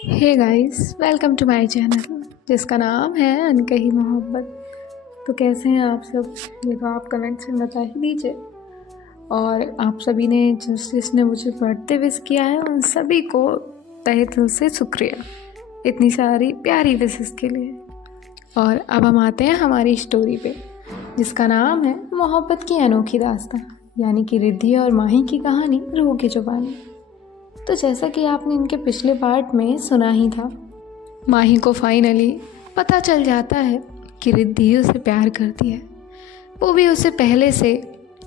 Hey guys, welcome to my channel जिसका नाम है अनकही मोहब्बत। तो कैसे हैं आप सब? ये तो आप कमेंट्स में बता ही दीजिए। और आप सभी ने जिसने मुझे बर्थडे विश किया है उन सभी को तहे दिल से शुक्रिया इतनी सारी प्यारी विशेस के लिए। और अब हम आते हैं हमारी स्टोरी पे जिसका नाम है मोहब्बत की अनोखी दास्तां, यानी कि रिद्धि और माही की कहानी रूह की जुबानी। तो जैसा कि आपने इनके पिछले पार्ट में सुना ही था, माही को फाइनली पता चल जाता है कि रिद्धि उसे प्यार करती है, वो भी उससे पहले से।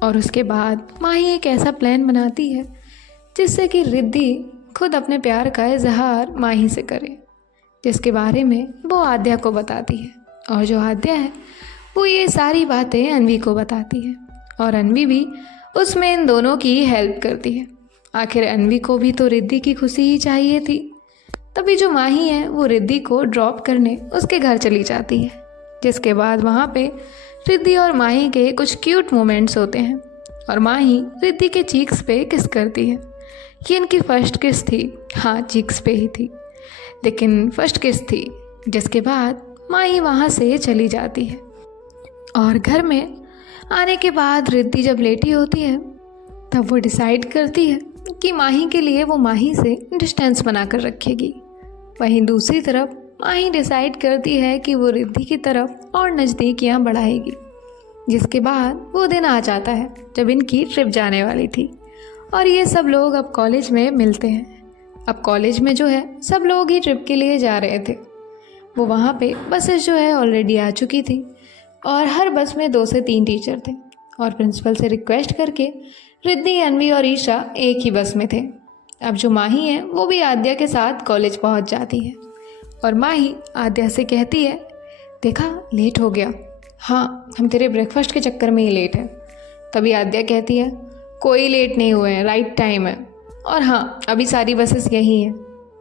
और उसके बाद माही एक ऐसा प्लान बनाती है जिससे कि रिद्धि खुद अपने प्यार का इजहार माही से करे, जिसके बारे में वो आद्या को बताती है। और जो आद्या है वो ये सारी बातें अनवी को बताती है और अनवी भी उसमें इन दोनों की हेल्प करती है। आखिर अनवी को भी तो रिद्धि की खुशी ही चाहिए थी। तभी जो माही है वो रिद्धि को ड्रॉप करने उसके घर चली जाती है, जिसके बाद वहाँ पे रिद्धि और माही के कुछ क्यूट मोमेंट्स होते हैं और माही रिद्धि के चीक्स पे किस करती है। ये इनकी फर्स्ट किस थी, हाँ चीक्स पे ही थी, लेकिन फर्स्ट किस थी। जिसके बाद माही वहाँ से चली जाती है और घर में आने के बाद रिद्धि जब लेटी होती है तब वो डिसाइड करती है कि माही के लिए वो माही से डिस्टेंस बनाकर रखेगी। वहीं दूसरी तरफ माही डिसाइड करती है कि वो रिद्धि की तरफ और नज़दीकियाँ बढ़ाएगी। जिसके बाद वो दिन आ जाता है जब इनकी ट्रिप जाने वाली थी और ये सब लोग अब कॉलेज में मिलते हैं। अब कॉलेज में जो है सब लोग ही ट्रिप के लिए जा रहे थे। वो वहाँ पे बसेस जो है ऑलरेडी आ चुकी थी और हर बस में 2 से 3 टीचर थे और प्रिंसिपल से रिक्वेस्ट करके रिद्धि, अनवी और ईशा एक ही बस में थे। अब जो माही है वो भी आद्या के साथ कॉलेज पहुंच जाती है और माही आद्या से कहती है, देखा लेट हो गया। हाँ, हम तेरे ब्रेकफास्ट के चक्कर में ही लेट हैं। तभी आद्या कहती है, कोई लेट नहीं हुए हैं, राइट टाइम है और हाँ अभी सारी बसेस यही हैं।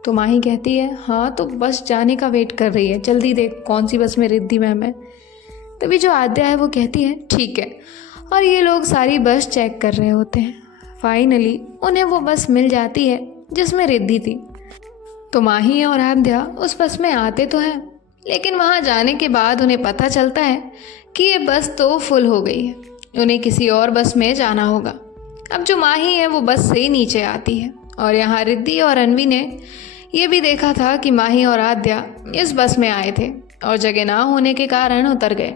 तो माही कहती है, हाँ तो बस जाने का वेट कर रही है, जल्दी देख कौन सी बस में रिद्धि मैम है। तभी जो आद्या है वो कहती है, ठीक है। और ये लोग सारी बस चेक कर रहे होते हैं। फाइनली उन्हें वो बस मिल जाती है जिसमें रिद्धि थी। तो माही और आद्या उस बस में आते तो हैं, लेकिन वहाँ जाने के बाद उन्हें पता चलता है कि ये बस तो फुल हो गई है, उन्हें किसी और बस में जाना होगा। अब जो माही है वो बस से नीचे आती है और यहाँ रिद्धि और अनवी ने ये भी देखा था कि माही और आद्या इस बस में आए थे और जगह ना होने के कारण उतर गए।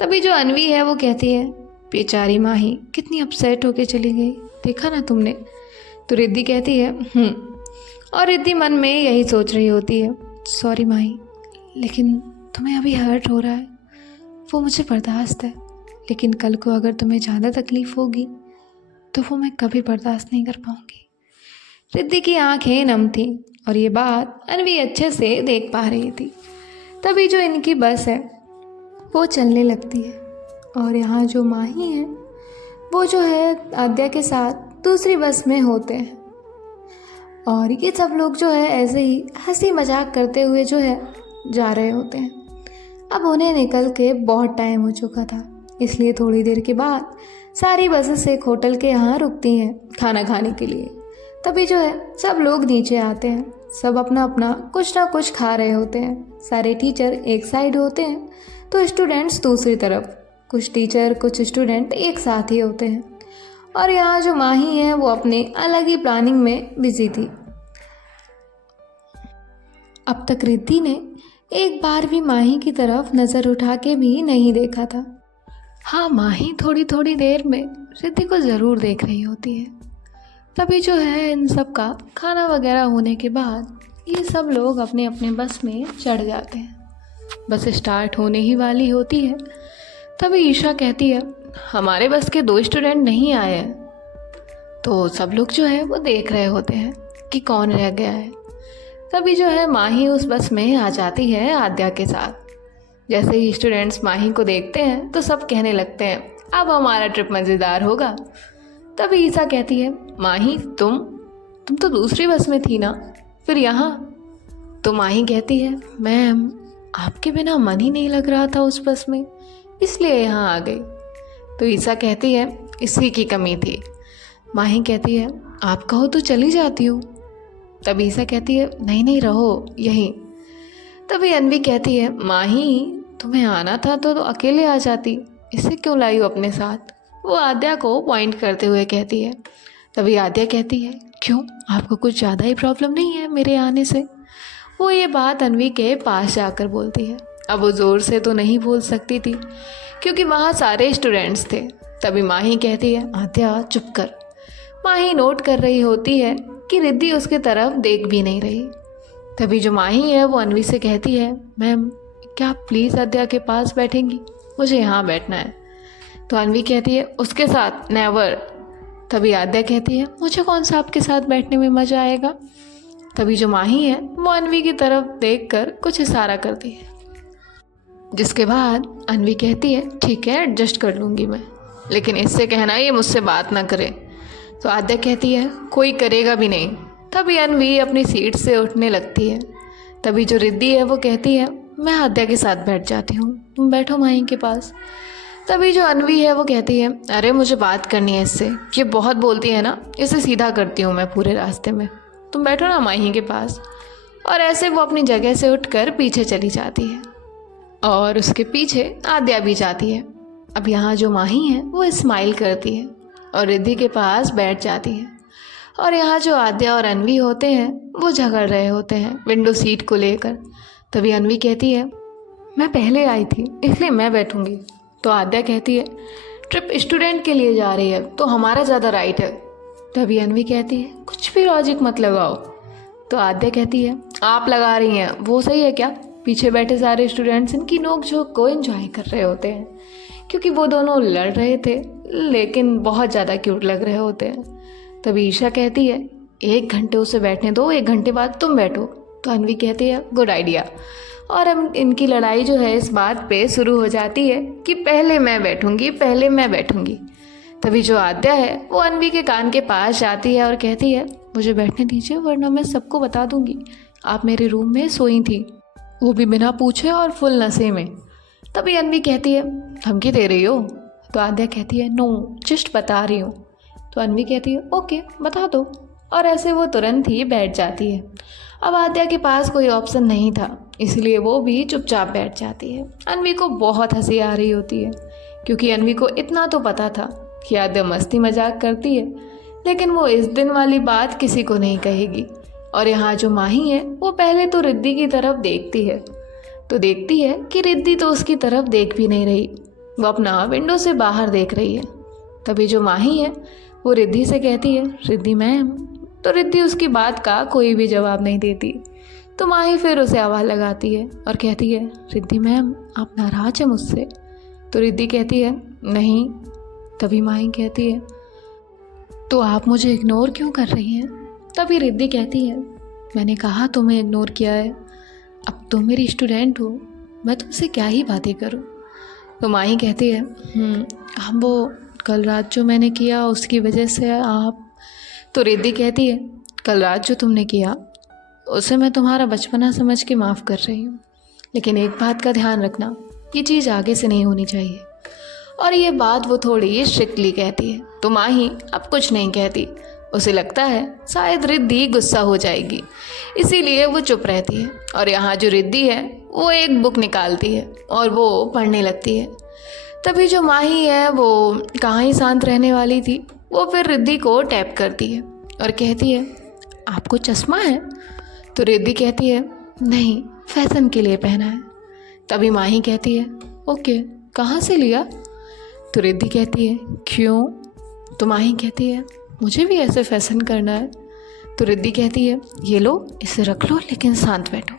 तभी जो अनवी है वो कहती है, बेचारी माही कितनी अपसेट होके चली गई, देखा ना तुमने। तो रिद्धि कहती है और रिद्धि मन में यही सोच रही होती है, सॉरी माही, लेकिन तुम्हें अभी हर्ट हो रहा है वो मुझे बर्दाश्त है, लेकिन कल को अगर तुम्हें ज़्यादा तकलीफ़ होगी तो वो मैं कभी बर्दाश्त नहीं कर पाऊँगी। रिद्धि की आंखें नम थी और ये बात अनवी अच्छे से देख पा रही थी। तभी जो इनकी बस है वो चलने लगती है और यहाँ जो माही है वो जो है आद्या के साथ दूसरी बस में होते हैं और ये सब लोग जो है ऐसे ही हंसी मजाक करते हुए जो है जा रहे होते हैं। अब उन्हें निकल के बहुत टाइम हो चुका था, इसलिए थोड़ी देर के बाद सारी बसेस एक होटल के यहाँ रुकती हैं खाना खाने के लिए। तभी जो है सब लोग नीचे आते हैं, सब अपना अपना कुछ ना कुछ खा रहे होते हैं। सारे टीचर एक साइड होते हैं तो स्टूडेंट्स दूसरी तरफ, कुछ टीचर कुछ स्टूडेंट एक साथ ही होते हैं। और यहाँ जो माही है वो अपने अलग ही प्लानिंग में बिजी थी। अब तक रिद्धि ने एक बार भी माही की तरफ नज़र उठा के भी नहीं देखा था। हाँ, माही थोड़ी थोड़ी देर में रिद्धि को ज़रूर देख रही होती है। तभी जो है इन सब का खाना वगैरह होने के बाद ये सब लोग अपने अपने बस में चढ़ जाते हैं। बस स्टार्ट होने ही वाली होती है तभी ईशा कहती है, हमारे बस के 2 स्टूडेंट नहीं आए हैं। तो सब लोग जो है वो देख रहे होते हैं कि कौन रह गया है। तभी जो है माही उस बस में आ जाती है आद्या के साथ। जैसे ही स्टूडेंट्स माही को देखते हैं तो सब कहने लगते हैं, अब हमारा ट्रिप मज़ेदार होगा। तभी ईशा कहती है, माही तुम तो दूसरी बस में थी ना, फिर यहाँ। तो माही कहती है, मैम आपके बिना मन ही नहीं लग रहा था उस बस में, इसलिए यहाँ आ गई। तो ईशा कहती है, इसी की कमी थी। माही कहती है, आप कहो तो चली जाती हूँ। तभी ईशा कहती है नहीं नहीं रहो यहीं। तभी अनवी कहती है माही तुम्हें आना था तो अकेले आ जाती, इसे क्यों लाई हो अपने साथ। वो आद्या को पॉइंट करते हुए कहती है। तभी आद्या कहती है क्यों, आपको कुछ ज़्यादा ही प्रॉब्लम नहीं है मेरे आने से। वो ये बात अनवी के पास जाकर बोलती है। अब वो ज़ोर से तो नहीं बोल सकती थी क्योंकि वहाँ सारे स्टूडेंट्स थे। तभी माही कहती है आद्या चुप कर। माही नोट कर रही होती है कि रिद्धि उसके तरफ देख भी नहीं रही। तभी जो माही है वो अनवी से कहती है मैम क्या आप प्लीज़ आद्या के पास बैठेंगी, मुझे यहाँ बैठना है। तो अनवी कहती है उसके साथ नेवर। तभी आद्या कहती है मुझे कौन सा आपके साथ बैठने में मज़ा आएगा। तभी जो माही है वो अनवी की तरफ देखकर कुछ इशारा करती है, जिसके बाद अनवी कहती है ठीक है एडजस्ट कर लूँगी मैं, लेकिन इससे कहना ये मुझसे बात ना करे। तो आद्या कहती है कोई करेगा भी नहीं। तभी अनवी अपनी सीट से उठने लगती है। तभी जो रिद्धि है वो कहती है मैं आद्या के साथ बैठ जाती हूँ, तुम बैठो माही के पास। तभी जो अनवी है वो कहती है अरे मुझे बात करनी है इससे, ये बहुत बोलती है ना, इसे सीधा करती हूँ मैं पूरे रास्ते में, तुम बैठो ना माही के पास। और ऐसे वो अपनी जगह से उठकर पीछे चली जाती है और उसके पीछे आद्या भी जाती है। अब यहाँ जो माही है वो स्माइल करती है और रिद्धि के पास बैठ जाती है। और यहाँ जो आद्या और अनवी होते हैं वो झगड़ रहे होते हैं विंडो सीट को लेकर। तभी अनवी कहती है मैं पहले आई थी इसलिए मैं बैठूंगी। तो आद्या कहती है ट्रिप स्टूडेंट के लिए जा रही है तो हमारा ज़्यादा राइट है। तभी अनवी कहती है कुछ भी लॉजिक मत लगाओ। तो आद्या कहती है आप लगा रही हैं वो सही है क्या, पीछे बैठे सारे स्टूडेंट्स इनकी नोक-झोंक को एंजॉय कर रहे होते हैं क्योंकि वो दोनों लड़ रहे थे लेकिन बहुत ज़्यादा क्यूट लग रहे होते हैं। तभी ईशा कहती है 1 घंटे उसे बैठने दो, 1 घंटे बाद तुम बैठो। तो अनवी कहती है गुड आइडिया। और अब इनकी लड़ाई जो है इस बात पे शुरू हो जाती है कि पहले मैं बैठूंगी, पहले मैं बैठूंगी। तभी जो आद्या है वो अनवी के कान के पास जाती है और कहती है मुझे बैठने दीजिए वरना मैं सबको बता दूंगी आप मेरे रूम में सोई थी, वो भी बिना पूछे और फुल नशे में। तभी अनवी कहती है धमकी दे रही हो। तो आद्या कहती है नो जस्ट बता रही हूँ। तो अनवी कहती है ओके बता दो। और ऐसे वो तुरंत ही बैठ जाती है। अब आद्या के पास कोई ऑप्शन नहीं था इसलिए वो भी चुपचाप बैठ जाती है। अनवी को बहुत हंसी आ रही होती है क्योंकि अनवी को इतना तो पता था कि आद्या मस्ती मजाक करती है, लेकिन वो इस दिन वाली बात किसी को नहीं कहेगी। और यहाँ जो माही है वो पहले तो रिद्धि की तरफ देखती है तो देखती है कि रिद्धि तो उसकी तरफ देख भी नहीं रही, वो अपना विंडो से बाहर देख रही है। तभी जो माही है वो रिद्धि से कहती है रिद्धि मैम। तो रिद्धि उसकी बात का कोई भी जवाब नहीं देती। तो माही फिर उसे आवाज़ लगाती है और कहती है रिद्धि मैम आप नाराज़ हैं मुझसे। तो रिद्धि कहती है नहीं। तभी माही कहती है तो आप मुझे इग्नोर क्यों कर रही हैं। तभी रिद्धि कहती है मैंने कहा तुम्हें इग्नोर किया है, अब तुम मेरी स्टूडेंट हो, मैं तुमसे क्या ही बातें करूं। तो माही कहती है हम वो कल रात जो मैंने किया उसकी वजह से आप। तो रिद्धि कहती है कल रात जो तुमने किया उसे मैं तुम्हारा बचपना समझ के माफ़ कर रही हूँ, लेकिन एक बात का ध्यान रखना ये चीज़ आगे से नहीं होनी चाहिए। और ये बात वो थोड़ी स्ट्रिक्टली कहती है। तो माही अब कुछ नहीं कहती, उसे लगता है शायद रिद्धि गुस्सा हो जाएगी इसीलिए वो चुप रहती है। और यहाँ जो रिद्धि है वो एक बुक निकालती है और वो पढ़ने लगती है। तभी जो माही है वो कहाँ ही शांत रहने वाली थी, वो फिर रिद्धि को टैप करती है और कहती है आपको चश्मा है। तो रिद्धि कहती है नहीं फैशन के लिए पहना है। तभी माही कहती है ओके कहाँ से लिया। तो रिद्धि कहती है क्यों। तो माही कहती है मुझे भी ऐसे फैशन करना है। तो रिद्धि कहती है ये लो इसे रख लो लेकिन शांत बैठो।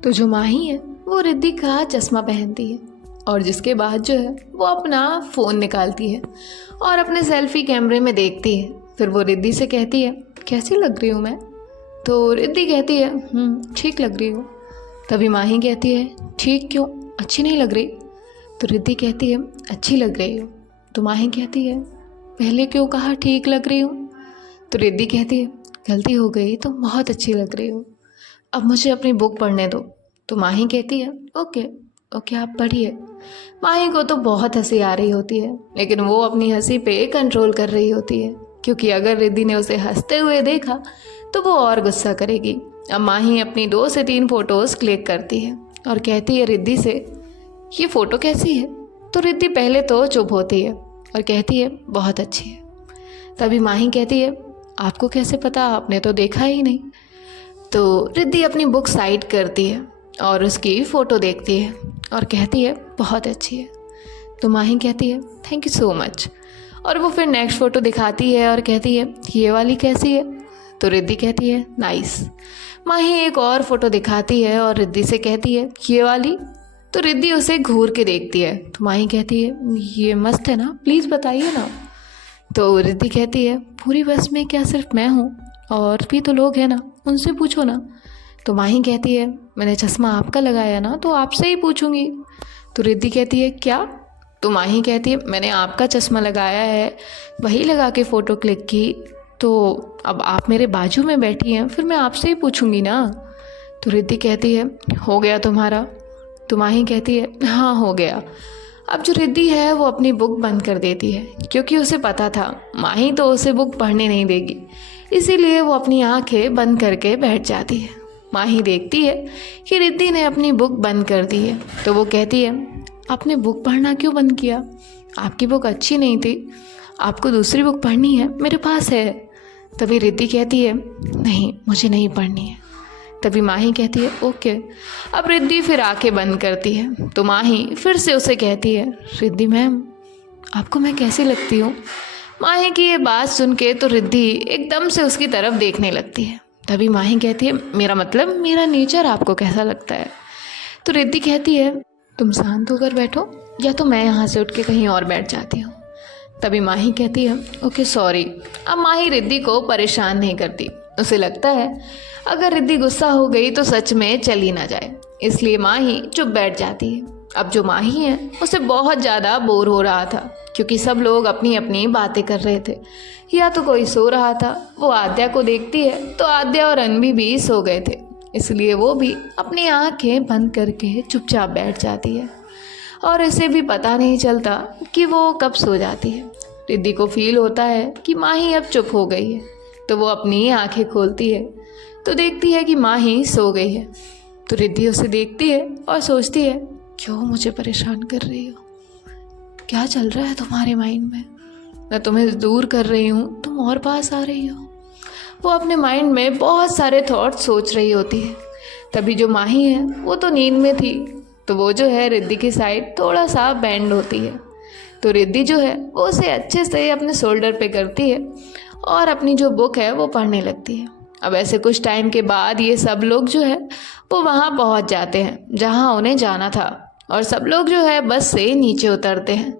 तो जो माही है वो रिद्धि का चश्मा पहनती है और जिसके बाद जो है वो अपना फ़ोन निकालती है और अपने सेल्फी कैमरे में देखती है। फिर वो रिद्धि से कहती है कैसी लग रही हूँ मैं। तो रिद्धि कहती है ठीक लग रही हो। तभी माही कहती है ठीक क्यों, अच्छी नहीं लग रही। तो रिद्धि कहती है अच्छी लग रही हो। तो माही कहती है पहले क्यों कहा ठीक लग रही हूँ। तो रिद्धि कहती है गलती हो गई, तो बहुत अच्छी लग रही हो, अब मुझे अपनी बुक पढ़ने दो। तो माही कहती है ओके ओके आप पढ़िए। माही को तो बहुत हंसी आ रही होती है लेकिन वो अपनी हंसी पे कंट्रोल कर रही होती है। क्योंकि अगर रिद्धि ने उसे हंसते हुए देखा तो वो और गुस्सा करेगी। अब माही अपनी 2 से 3 फ़ोटोज़ क्लिक करती है और कहती है रिद्धि से, ये फ़ोटो कैसी है? तो रिद्धि पहले तो चुप होती है और कहती है बहुत अच्छी है। तभी माही कहती है आपको कैसे पता, आपने तो देखा ही नहीं। तो रिद्धि अपनी बुक साइड करती है और उसकी फ़ोटो देखती है और कहती है बहुत अच्छी है। तो माही कहती है थैंक यू सो मच। और वो फिर नेक्स्ट फ़ोटो दिखाती है और कहती है ये वाली कैसी है? तो रिद्धि कहती है नाइस। माही एक और फ़ोटो दिखाती है और रिद्धि से कहती है ये वाली। तो रिद्धि उसे घूर के देखती है। तो माही कहती है ये मस्त है ना, प्लीज़ बताइए ना। तो रिद्धि कहती है पूरी बस में क्या सिर्फ मैं हूँ, और भी तो लोग हैं ना, उनसे पूछो ना। तो माही कहती है मैंने चश्मा आपका लगाया ना, तो आपसे ही पूछूंगी। तो रिद्धि कहती है क्या? तो माही कहती है मैंने आपका चश्मा लगाया है, वही लगा के फ़ोटो क्लिक की, तो अब आप मेरे बाजू में बैठी हैं, फिर मैं आपसे ही पूछूंगी ना। तो रिद्धि कहती है हो गया तुम्हारा? तो माही कहती है हाँ हो गया। अब जो रिद्धि है वो अपनी बुक बंद कर देती है, क्योंकि उसे पता था माही तो उसे बुक पढ़ने नहीं देगी, इसीलिए वो अपनी आंखें बंद करके बैठ जाती है। माही देखती है कि रिद्धि ने अपनी बुक बंद कर दी है, तो वो कहती है आपने बुक पढ़ना क्यों बंद किया? आपकी बुक अच्छी नहीं थी, आपको दूसरी बुक पढ़नी है, मेरे पास है। तभी रिद्धि कहती है नहीं मुझे नहीं पढ़नी है। तभी माही कहती है ओके। अब रिद्धि फिर आंखें बंद करती है, तो माही फिर से उसे कहती है रिद्धि मैम आपको मैं कैसी लगती हूँ? माही की ये बात सुन के तो रिद्धि एकदम से उसकी तरफ देखने लगती है। तभी माही कहती है मेरा मतलब मेरा नेचर आपको कैसा लगता है? तो रिद्धि कहती है तुम शांत होकर बैठो, या तो मैं यहाँ से उठ के कहीं और बैठ जाती हूँ। तभी माही कहती है ओके सॉरी। अब माही रिद्धि को परेशान नहीं करती, उसे लगता है अगर रिद्धि गुस्सा हो गई तो सच में चली ना जाए, इसलिए माही चुप बैठ जाती है। अब जो माही है उसे बहुत ज़्यादा बोर हो रहा था, क्योंकि सब लोग अपनी अपनी बातें कर रहे थे, या तो कोई सो रहा था। वो आद्या को देखती है तो आद्या और अनवी भी सो गए थे, इसलिए वो भी अपनी आंखें बंद करके चुपचाप बैठ जाती है और इसे भी पता नहीं चलता कि वो कब सो जाती है। रिद्धि को फील होता है कि माही अब चुप हो गई है, तो वो अपनी आंखें खोलती है तो देखती है कि माही सो गई है। तो रिद्धि उसे देखती है और सोचती है क्यों मुझे परेशान कर रही हो, क्या चल रहा है तुम्हारे माइंड में? मैं तुम्हें दूर कर रही हूँ, तुम और पास आ रही हो। वो अपने माइंड में बहुत सारे थॉट सोच रही होती है। तभी जो माही है वो तो नींद में थी, तो वो जो है रिद्धि की साइड थोड़ा सा बेंड होती है। तो रिद्धि जो है वो उसे अच्छे से अपने शोल्डर पे करती है और अपनी जो बुक है वो पढ़ने लगती है। अब ऐसे कुछ टाइम के बाद ये सब लोग जो है वो वहाँ पहुँच जाते हैं जहाँ उन्हें जाना था, और सब लोग जो है बस से नीचे उतरते हैं,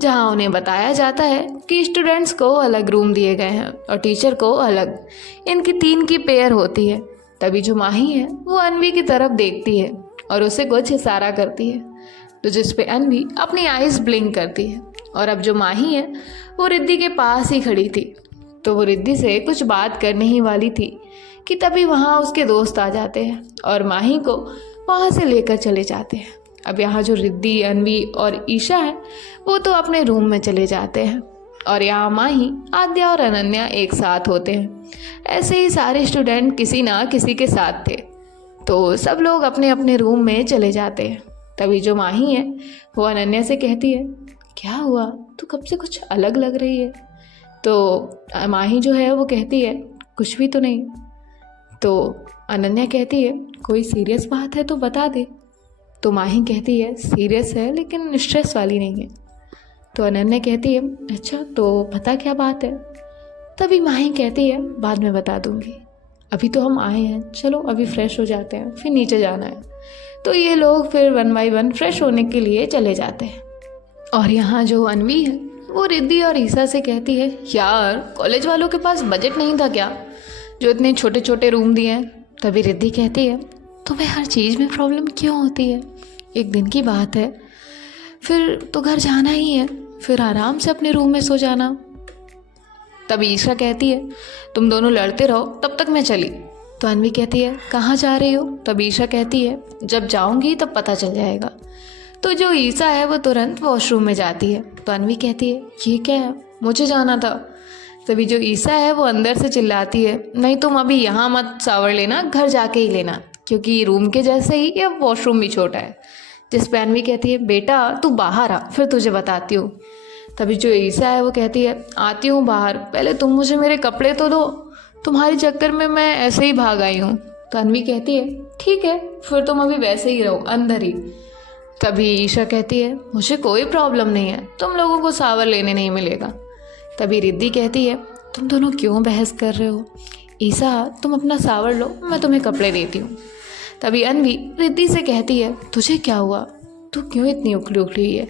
जहाँ उन्हें बताया जाता है कि स्टूडेंट्स को अलग रूम दिए गए हैं और टीचर को अलग। इनकी 3 की पेयर होती है। तभी जो माही है वो अनवी की तरफ देखती है और उसे कुछ इशारा करती है, तो जिस पे अनवी अपनी आइज़ ब्लिंक करती है। और अब जो माही है वो रिद्धि के पास ही खड़ी थी, तो वो रिद्धि से कुछ बात करने ही वाली थी कि तभी वहाँ उसके दोस्त आ जाते हैं और माही को वहाँ से लेकर चले जाते हैं। अब यहाँ जो रिद्धि, अनवी और ईशा है वो तो अपने रूम में चले जाते हैं, और यहाँ माही, आद्या और अनन्या एक साथ होते हैं। ऐसे ही सारे स्टूडेंट किसी ना किसी के साथ थे, तो सब लोग अपने अपने रूम में चले जाते हैं। तभी जो माही है वो अनन्या से कहती है क्या हुआ, तू कब से कुछ अलग लग रही है? तो माही जो है वो कहती है कुछ भी तो नहीं। तो अनन्या कहती है कोई सीरियस बात है तो बता दे। तो माही कहती है सीरियस है लेकिन स्ट्रेस वाली नहीं है। तो अनन्या कहती है अच्छा तो पता क्या बात है? तभी माही कहती है बाद में बता दूंगी, अभी तो हम आए हैं, चलो अभी फ्रेश हो जाते हैं, फिर नीचे जाना है। तो ये लोग फिर 1 बाय 1 फ्रेश होने के लिए चले जाते हैं। और यहाँ जो अनवी है वो रिद्धि और ईशा से कहती है यार कॉलेज वालों के पास बजट नहीं था क्या, जो इतने छोटे छोटे रूम दिए हैं? तभी रिद्धि कहती है तुम्हें हर चीज़ में प्रॉब्लम क्यों होती है? एक दिन की बात है, फिर तो घर जाना ही है, फिर आराम से अपने रूम में सो जाना। तब ईशा कहती है तुम दोनों लड़ते रहो तब तक मैं चली। तो अनवी कहती है कहाँ जा रही हो? तब ईशा कहती है जब जाऊंगी तब पता चल जाएगा। तो जो ईशा है वो तुरंत वॉशरूम में जाती है। तो अनवी कहती है ये क्या है, मुझे जाना था। तभी जो ईसा है वो अंदर से चिल्लाती है, नहीं तुम अभी यहाँ मत शावर लेना, घर जाके ही लेना, क्योंकि रूम के जैसे ही ये वॉशरूम भी छोटा है। जिस पे अन्वी कहती है, बेटा तू बाहर आ, फिर तुझे बताती हूँ। तभी जो ईसा है वो कहती है, आती हूँ बाहर, पहले तुम मुझे मेरे कपड़े तो दो, तुम्हारे चक्कर में मैं ऐसे ही भाग आई हूँ। तो अन्वी कहती है, ठीक है फिर तुम अभी वैसे ही रहो अंदर ही। तभी ईशा कहती है, मुझे कोई प्रॉब्लम नहीं है, तुम लोगों को शावर लेने नहीं मिलेगा। तभी रिद्धि कहती है, तुम दोनों क्यों बहस कर रहे हो? ईसा तुम अपना शावर लो, मैं तुम्हें कपड़े देती हूँ। तभी अन्वी रिद्धि से कहती है, तुझे क्या हुआ, तू क्यों इतनी उखड़ी उखड़ी हुई है?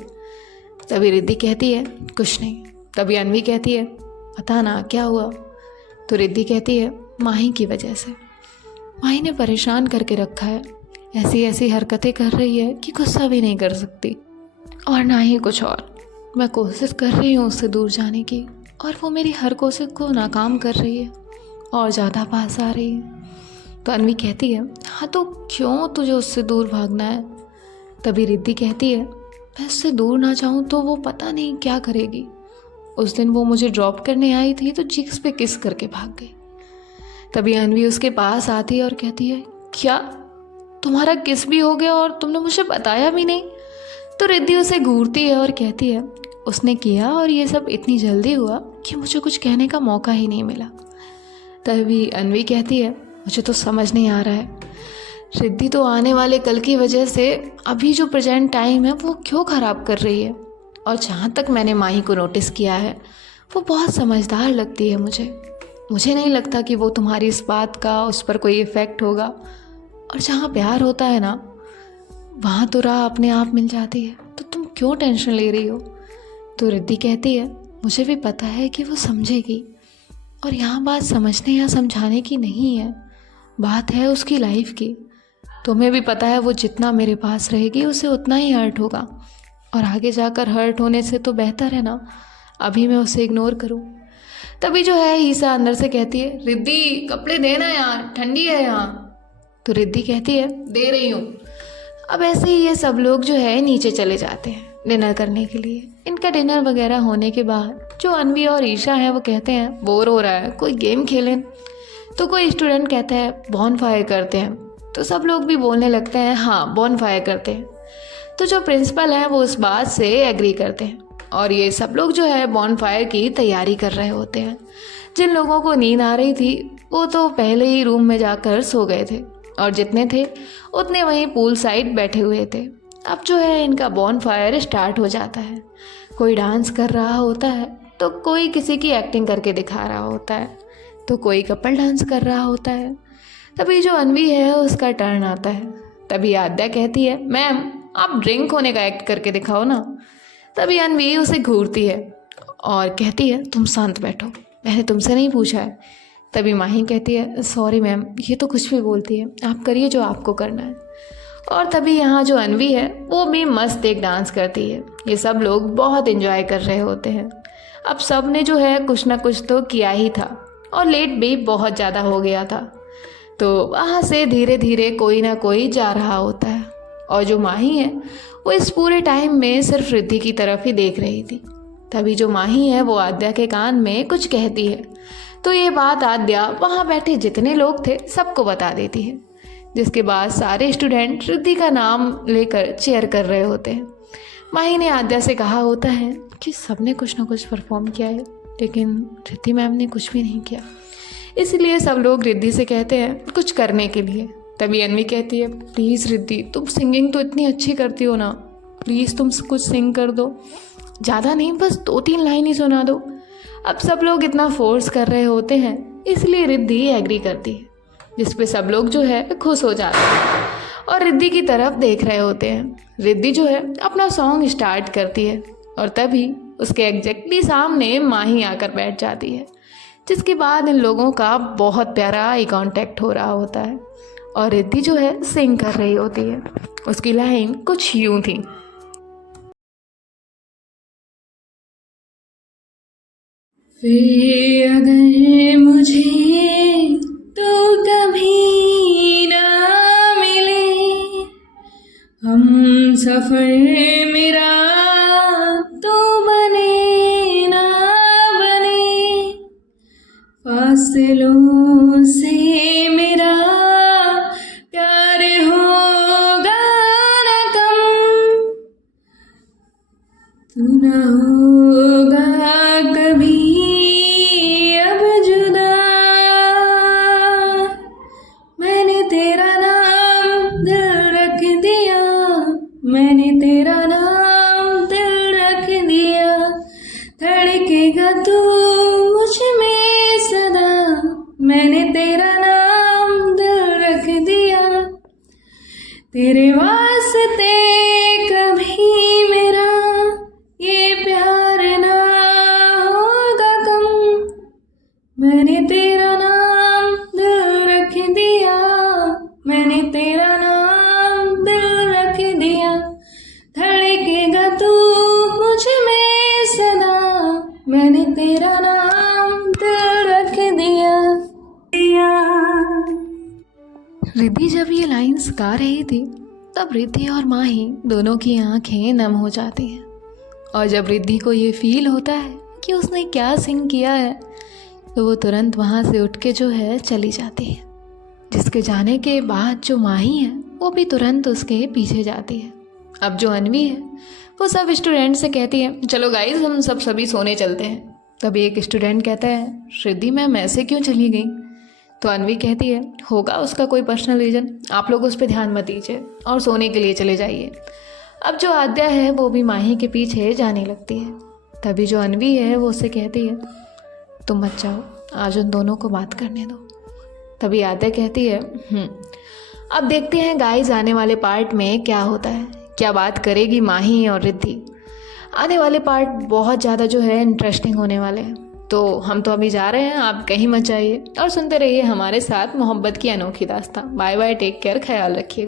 तभी रिद्धि कहती है, कुछ नहीं। तभी अन्वी कहती है, पता ना क्या हुआ। तो रिद्धि कहती है, माही की वजह से, माही ने परेशान करके रखा है, ऐसी ऐसी हरकतें कर रही है कि गुस्सा भी नहीं कर सकती और ना ही कुछ और। मैं कोशिश कर रही हूँ उससे दूर जाने की, और वो मेरी हर कोशिश को नाकाम कर रही है और ज़्यादा पास आ रही है। तो अन्वी कहती है, हाँ तो क्यों तुझे उससे दूर भागना है? तभी रिद्धि कहती है, मैं उससे दूर ना जाऊँ तो वो पता नहीं क्या करेगी। उस दिन वो मुझे ड्रॉप करने आई थी तो चीक्स पे किस करके भाग गई। तभी अन्वी उसके पास आती है और कहती है, क्या तुम्हारा किस भी हो गया और तुमने मुझे बताया भी नहीं? तो रिद्धि उसे घूरती है और कहती है, उसने किया और ये सब इतनी जल्दी हुआ कि मुझे कुछ कहने का मौका ही नहीं मिला। तभी अन्वी कहती है, मुझे तो समझ नहीं आ रहा है, रिद्धि तो आने वाले कल की वजह से अभी जो प्रेजेंट टाइम है वो क्यों ख़राब कर रही है। और जहाँ तक मैंने माही को नोटिस किया है वो बहुत समझदार लगती है मुझे नहीं लगता कि वो तुम्हारी इस बात का उस पर कोई इफ़ेक्ट होगा। और जहाँ प्यार होता है ना, वहाँ तो राह अपने आप मिल जाती है, तो तुम क्यों टेंशन ले रही हो? तो रिद्धि कहती है, मुझे भी पता है कि वो समझेगी, और यहाँ बात समझने या समझाने की नहीं है, बात है उसकी लाइफ की। तुम्हें भी पता है वो जितना मेरे पास रहेगी उसे उतना ही हर्ट होगा, और आगे जाकर हर्ट होने से तो बेहतर है ना अभी मैं उसे इग्नोर करूं। तभी जो है ईसा अंदर से कहती है, रिद्धि कपड़े देना यार, ठंडी है यहाँ। तो रिद्धि कहती है, दे रही हूँ। अब ऐसे ही ये सब लोग जो है नीचे चले जाते हैं डिनर करने के लिए। इनका डिनर वगैरह होने के बाद जो अन्वी और ईशा है वो कहते हैं, बोर हो रहा है, कोई गेम खेलें। तो कोई स्टूडेंट कहता है, बॉन फायर करते हैं। तो सब लोग भी बोलने लगते हैं, हाँ बॉन फायर करते हैं। तो जो प्रिंसिपल हैं वो उस बात से एग्री करते हैं, और ये सब लोग जो है बॉन फायर की तैयारी कर रहे होते हैं। जिन लोगों को नींद आ रही थी वो तो पहले ही रूम में जाकर सो गए थे, और जितने थे उतने वहीं पूल साइड बैठे हुए थे। अब जो है इनका बॉन फायर स्टार्ट हो जाता है। कोई डांस कर रहा होता है, तो कोई किसी की एक्टिंग करके दिखा रहा होता है, तो कोई कपल डांस कर रहा होता है। तभी जो अन्वी है उसका टर्न आता है। तभी आद्या कहती है, मैम आप ड्रिंक होने का एक्ट करके दिखाओ ना। तभी अन्वी उसे घूरती है और कहती है, तुम शांत बैठो, मैंने तुमसे नहीं पूछा है। तभी माही कहती है, सॉरी मैम, ये तो कुछ भी बोलती है, आप करिए जो आपको करना है। और तभी यहाँ जो अन्वी है वो भी मस्त एक डांस करती है। ये सब लोग बहुत एंजॉय कर रहे होते हैं। अब सब ने जो है कुछ ना कुछ तो किया ही था, और लेट भी बहुत ज़्यादा हो गया था। तो वहाँ से धीरे धीरे कोई ना कोई जा रहा होता है, और जो माही है वो इस पूरे टाइम में सिर्फ रिद्धि की तरफ ही देख रही थी। तभी जो माही है वो आद्या के कान में कुछ कहती है, तो ये बात आद्या वहाँ बैठे जितने लोग थे सबको बता देती है, जिसके बाद सारे स्टूडेंट रिद्धि का नाम लेकर चेयर कर रहे होते हैं। माही ने आद्या से कहा होता है कि सबने कुछ ना कुछ परफॉर्म किया है, लेकिन रिद्धि मैम ने कुछ भी नहीं किया, इसलिए सब लोग रिद्धि से कहते हैं कुछ करने के लिए। तभी अन्वी कहती है, प्लीज़ रिद्धि, तुम सिंगिंग तो इतनी अच्छी करती हो ना, प्लीज़ तुम कुछ सिंग कर दो, ज़्यादा नहीं, बस 2-3 लाइन ही सुना दो। अब सब लोग इतना फोर्स कर रहे होते हैं, इसलिए रिद्धि एग्री करती है, जिस पे सब लोग जो है खुश हो जाते हैं और रिद्धि की तरफ देख रहे होते हैं। रिद्धि जो है अपना सॉन्ग स्टार्ट करती है, और तभी उसके एग्जैक्टली सामने माही आकर बैठ जाती है, जिसके बाद इन लोगों का बहुत प्यारा आई कांटेक्ट हो रहा होता है, और रिद्धि जो है सिंग कर रही होती है। उसकी लाइन कुछ यूं थी, फिर अगर मुझे तो कभी ना मिले, हम सफर मेरा तो बने ना बने, सुना होगा कभी अब जुदा, मैंने तेरा नाम दिल रख दिया, मैंने तेरा नाम दिल रख दिया, धड़केगा तू मुझ में सदा, मैंने तेरा नाम दिल रख दिया, तेरे वास्ते कभी मेरा ये प्यार ना होगा कम, मैंने तेरा नाम दिल रख दिया, मैंने तेरा नाम दिल रख दिया, धड़केगा तू मुझ में सदा, मैंने तेरा नाम दिल रख दिया। रिद्धि जब ये लाइन्स गा रही थी तब रिद्धि और माही दोनों की आंखें नम हो जाती हैं, और जब रिद्धि को ये फील होता है कि उसने क्या सिंग किया है तो वो तुरंत वहाँ से उठ के जो है चली जाती है, जिसके जाने के बाद जो माही है वो भी तुरंत उसके पीछे जाती है। अब जो अनवी है वो सब स्टूडेंट से कहती है चलो गाइस हम सभी सोने चलते हैं। तभी एक स्टूडेंट कहता है रिद्धि मैम ऐसे क्यों चली गई? तो अनवी कहती है होगा उसका कोई पर्सनल रीज़न, आप लोग उस पर ध्यान मत दीजिए और सोने के लिए चले जाइए। अब जो आद्या है वो भी माही के पीछे जाने लगती है। तभी जो अनवी है वो उससे कहती है तुम मत जाओ, आज उन दोनों को बात करने दो। तभी आद्या कहती है अब देखते हैं गाइस आने वाले पार्ट में क्या होता है, क्या बात करेगी माही और रिद्धि। आने वाले पार्ट बहुत ज़्यादा जो है इंटरेस्टिंग होने वाले हैं। तो हम तो अभी जा रहे हैं, आप कहीं मत जाइए और सुनते रहिए हमारे साथ मोहब्बत की अनोखी दास्तां। बाय बाय, टेक केयर, ख्याल रखिए।